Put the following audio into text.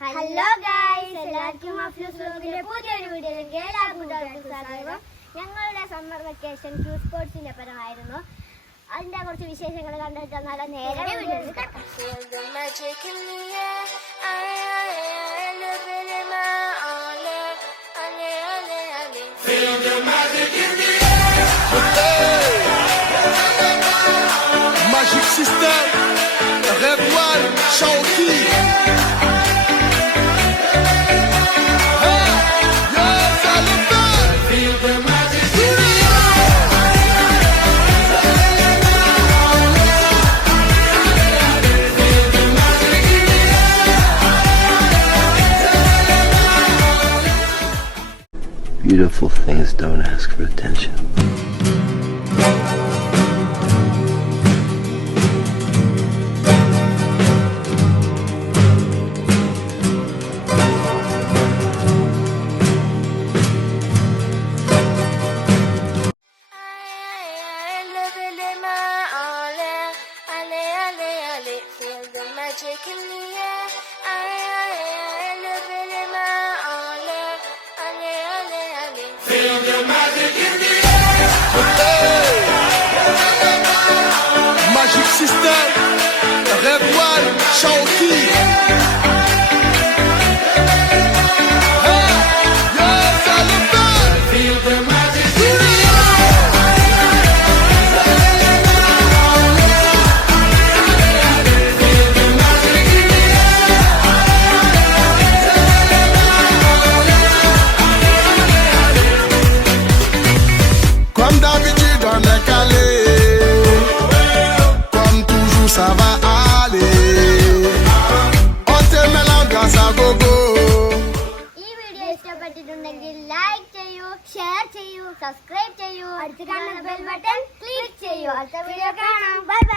Hello guys, എല്ലാവർക്കും അഫ്ലൂസ് വ്ലോഗിന്റെ പുതിയൊരു വീഡിയോയിലേക്ക് എല്ലാവർക്കും സ്വാഗതം. ഞങ്ങളുടെ സമ്മർ വെക്കേഷൻ ക്യൂ സ്പോർട്സിന്റെ പരമായിരുന്നു. അതിന്റെ കുറച്ച് വിശേഷങ്ങൾ കണ്ടിട്ട് നല്ല നേരെ വീഡിയോയിൽ കിടക്കാം. Magic System, Red One, Shawty. Beautiful things don't ask for attention. Feel the magic in the air. Feel the magic in the air. Magic System, Red One, Shawty. Feel the magic in the Comme d'habitude on est calé, comme toujours ça va aller, on te met l'ambiance à gogo. ഈ വീഡിയോ ഇഷ്ടപ്പെട്ടിട്ടുണ്ടെങ്കിൽ ലൈക്ക് ചെയ്യൂ, ഷെയർ ചെയ്യൂ, സബ്സ്ക്രൈബ് ചെയ്യൂ, അടുത്ത കാണുന്ന bell button click ചെയ്യൂ. അടുത്ത വീഡിയോ കാണാം. Bye bye.